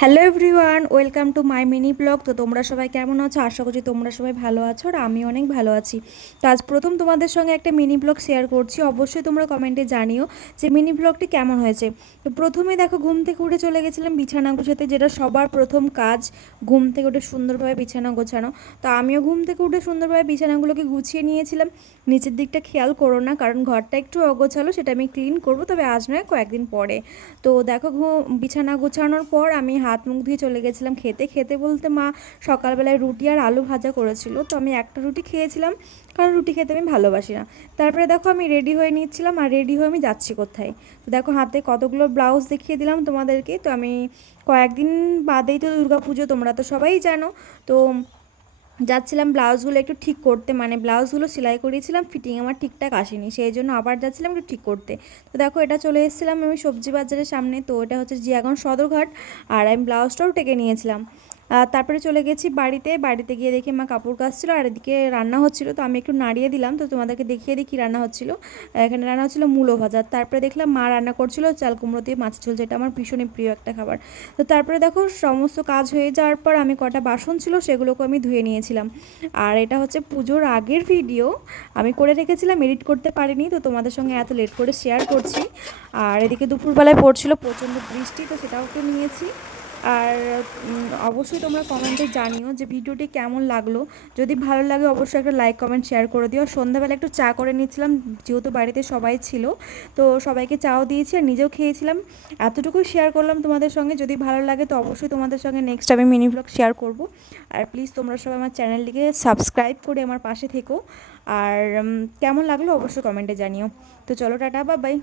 Hello everyone, welcome to my mini blog. তো তোমরা সবাই কেমন আছো? আশা করছি তোমরা সবাই ভালো আছো আর আমি অনেক ভালো আছি। তো আজ প্রথম তোমাদের সঙ্গে একটা মিনি ব্লগ শেয়ার করছি। অবশ্যই তোমরা কমেন্টে জানিও যে মিনি ব্লগটি কেমন হয়েছে। তো প্রথমে দেখো, ঘুম থেকে উঠে চলে গেছিলাম বিছানা গোছাতে, যেটা সবার প্রথম কাজ, ঘুম থেকে উঠে সুন্দরভাবে বিছানা গোছানো। তো আমিও ঘুম থেকে উঠে সুন্দরভাবে বিছানাগুলোকে গুছিয়ে নিয়েছিলাম। নিচের দিকটা খেয়াল করো না, কারণ ঘরটা একটু অগোছালো, সেটা আমি ক্লিন করবো, তবে আজ নয়, কয়েকদিন পরে। তো দেখো, বিছানা গোছানোর পর আমি হাত মুখ ধুয়ে চলে গেছিলাম খেতে। খেতে বলতে মা সকালবেলায় রুটি আর আলু ভাজা করেছিল, তো আমি একটা রুটি খেয়েছিলাম, কারণ রুটি খেতে আমি ভালোবাসি না। তারপরে দেখো, আমি রেডি হয়ে নিচ্ছিলাম, আর রেডি হয়ে আমি যাচ্ছি কোথায়। তো দেখো, হাতে কতগুলো ব্লাউজ দেখিয়ে দিলাম তোমাদেরকে। তো আমি কয়েকদিন বাদেই তো দুর্গাপুজো, তোমরা তো সবাই জানো। তো যাচ্ছিলাম ব্লাউজগুলো একটু ঠিক করতে, মানে ব্লাউজগুলো সেলাই করিয়েছিলাম, ফিটিং আমার ঠিকঠাক আসেনি, সেই জন্য আবার যাচ্ছিলাম একটু ঠিক করতে। তো দেখো, এটা চলে এসেছিলাম আমি সবজি বাজারের সামনে। তো এটা হচ্ছে জিয়াগঞ্জ সদরঘাট, আর আমি ব্লাউজটাও টেকে নিয়েছিলাম। তারপরে চলে গেছি বাড়িতে। বাড়িতে গিয়ে দেখি মা কাপড় কাচছিল, আর এদিকে রান্না হচ্ছিলো। তো আমি একটু নাড়িয়ে দিলাম, তো তোমাদেরকে দেখিয়ে দিই কী রান্না হচ্ছিলো। এখানে রান্না হচ্ছিলো মূলো ভাজা। তারপরে দেখলাম মা রান্না করছিল চাল কুমড়ো দিয়ে মাছের ঝোল, যেটা আমার ভীষণই প্রিয় একটা খাবার। তো তারপরে দেখো, সমস্ত কাজ হয়ে যাওয়ার পর আমি কটা বাসন ছিল সেগুলোকে আমি ধুয়ে নিয়েছিলাম। আর এটা হচ্ছে পুজোর আগের ভিডিও, আমি করে রেখেছিলাম, এডিট করতে পারিনি, তো তোমাদের সঙ্গে এত লেট করে শেয়ার করছি। আর এদিকে দুপুরবেলায় পড়ছিল প্রচণ্ড বৃষ্টি, তো সেটাও একটু নিয়েছি। আর অবশ্যই তোমরা কমেন্টে জানিও যে ভিডিওটি কেমন লাগলো। যদি ভালো লাগে অবশ্যই একটা লাইক কমেন্ট শেয়ার করে দিও। সন্ধ্যাবেলা একটু চা করে নিচ্ছিলাম, যেহেতু বাড়িতে সবাই ছিল, তো সবাইকে চাও দিয়েছি আর নিজেও খেয়েছিলাম। এতটুকুই শেয়ার করলাম তোমাদের সঙ্গে। যদি ভালো লাগে তো অবশ্যই তোমাদের সঙ্গে নেক্সট আমি মিনি ব্লগ শেয়ার করব। আর প্লিজ তোমরা সবাই আমার চ্যানেলটিকে সাবস্ক্রাইব করে আমার পাশে থেকো। আর কেমন লাগলো অবশ্যই কমেন্টে জানিও। তো চলো, টাটা, বাই বাই।